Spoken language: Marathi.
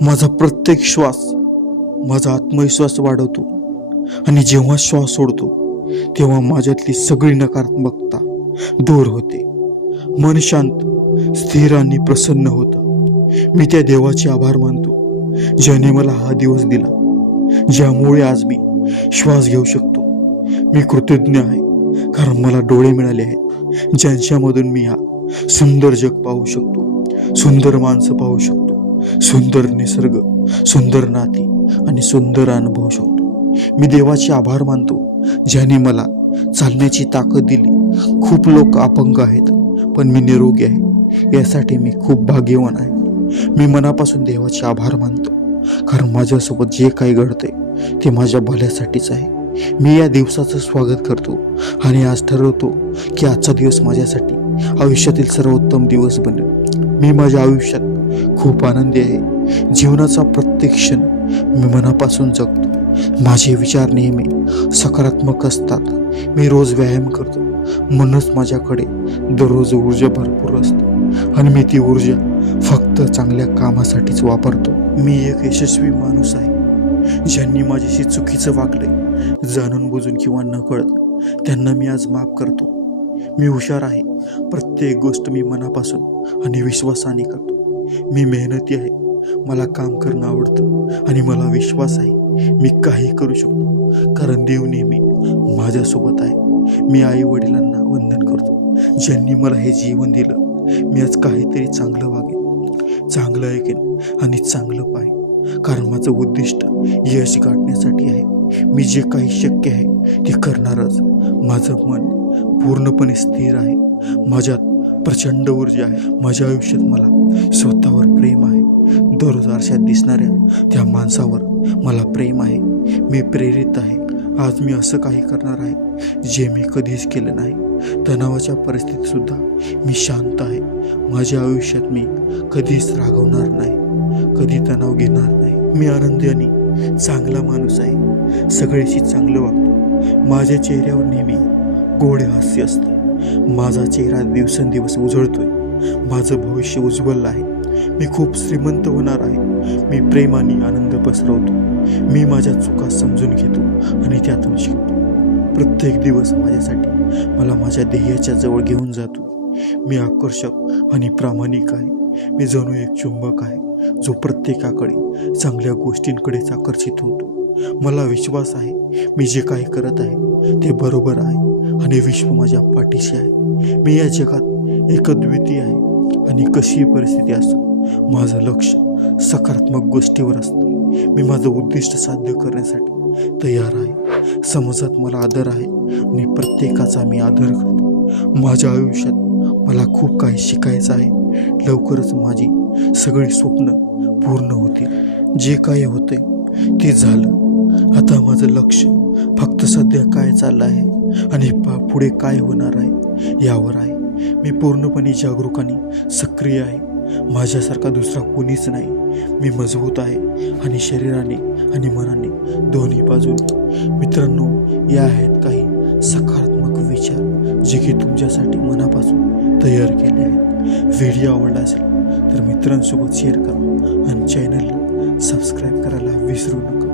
माझा प्रत्येक श्वास माझा आत्मविश्वास वाढवतो आणि जेव्हा श्वास सोडतो तेव्हा माझ्यातली सगळी नकारात्मकता दूर होते. मन शांत स्थिर आणि प्रसन्न होतं. मी त्या देवाचे आभार मानतो ज्याने मला हा दिवस दिला ज्यामुळे आज मी श्वास घेऊ शकतो. मी कृतज्ञ आहे कारण मला डोळे मिळाले आहेत ज्यांच्यामधून मी हा सुंदर जग पाहू शकतो सुंदर माणसं पाहू शकतो. सुंदर निसर्ग सुंदर नाती आणि सुंदर अनुभव शोधतो. मी देवाचे आभार मानतो ज्याने मला चालण्याची ताकद दिली. खूप लोक अपंग आहेत पण मी निरोगी आहे. यासाठी मी खूप भाग्यवान आहे. मी मनापासून देवाचे आभार मानतो. कारण माझ्यासोबत जे काही घडतंय ते माझ्या भल्यासाठीच आहे. मी या दिवसाचं स्वागत करतो आणि आज ठरवतो की आजचा दिवस माझ्यासाठी आयुष्यातील सर्वोत्तम दिवस बनेल. मी माझ्या आयुष्यात खूप आनंदी आहे. जीवनाचा प्रत्येक क्षण मी मनापासून जगतो. माझे विचार नेहमी सकारात्मक असतात. मी रोज व्यायाम करतो. म्हणूनच माझ्याकडे दररोज ऊर्जा भरपूर असते. आणि मी ती ऊर्जा फक्त चांगल्या कामासाठीच वापरतो. मी एक यशस्वी माणूस आहे. ज्यांनी माझ्याशी चुकीचं वागले जाणून बुजून किंवा न कळत त्यांना मी आज माफ करतो. मी हुशार आहे. प्रत्येक गोष्ट मी मनापासून आणि विश्वासाने करतो. मी मेहनती आहे. मला काम करणं आवडतं आणि मला विश्वास आहे. मी काही करू शकतो. कारण देव नेहमी माझ्यासोबत आहे. मी आई वडिलांना वंदन करतो. ज्यांनी मला हे जीवन दिलं मी आज काहीतरी चांगलं वागेन. चांगलं ऐकेन आणि चांगलं पाहिन. कारण माझं उद्दिष्ट यश गाठण्यासाठी आहे. मी जे काही शक्य आहे ते करणारच. माझं मन पूर्णपणे स्थिर आहे. माझ्यात प्रचंड ऊर्जा आहे. माझ्या आयुष्यात मला स्वतःवर प्रेम आहे. दररोज आरशात दिसणाऱ्या त्या माणसावर मला प्रेम आहे. मी प्रेरित आहे. आज मी असं काही करणार आहे जे मी कधीच केलं नाही. तणावाच्या परिस्थितीसुद्धा मी शांत आहे. माझ्या आयुष्यात मी कधीच रागवणार नाही. कधी तणाव घेणार नाही. मी आनंदी आणि चांगला माणूस आहे. सगळ्याशी चांगलं वागतो. माझ्या चेहऱ्यावर नेहमी गोडे हास्य असतं. माझा चेहरा दिवसेंदिवस उजळतोय. माझं भविष्य उज्ज्वल आहे. मी खूप श्रीमंत होणार आहे. मी प्रेम आणि आनंद पसरवतो. मी माझ्या चुका समजून घेतो आणि त्यातून शिकतो. प्रत्येक दिवस माझ्यासाठी मला माझ्या ध्येयाच्या जवळ घेऊन जातो. मी आकर्षक आणि प्रामाणिक आहे. मी जणू एक चुंबक आहे जो प्रत्येकाकडे चांगल्या गोष्टींकडेच आकर्षित होतो. मला विश्वास आहे मी जे काही करत आहे ते बरोबर आहे. आणि विश्व माझ्या पाठीशी आहे. मी या जगात एक अद्वितीय आहे आणि कशीही परिस्थिती असो माझं लक्ष सकारात्मक गोष्टीवर असतं. मी माझं उद्दिष्ट साध्य करण्यासाठी तयार आहे. समाजात मला आदर आहे आणि प्रत्येकाचा मी आदर करतो. माझ्या आयुष्यात मला खूप काही शिकायचं आहे. लवकरच माझी सगळी स्वप्न पूर्ण होतील. जे काही होते ते झालं. आता माझं लक्ष फक्त सध्या काय चाललं आहे आणि पा पुढे काय होणार आहे यावर आहे. मी पूर्णपणे जागरूक आणि सक्रिय आहे. माझ्यासारखा दुसरा कोणीच नाही. मी मजबूत आहे आणि शरीराने आणि मनाने दोन्ही बाजूने. मित्रांनो या आहेत काही सकारात्मक विचार जे की तुमच्यासाठी मनापासून तयार केले आहेत. व्हिडिओ आवडला असेल तर मित्रांसोबत शेअर करा आणि चॅनलला सबस्क्राईब करायला विसरू नका.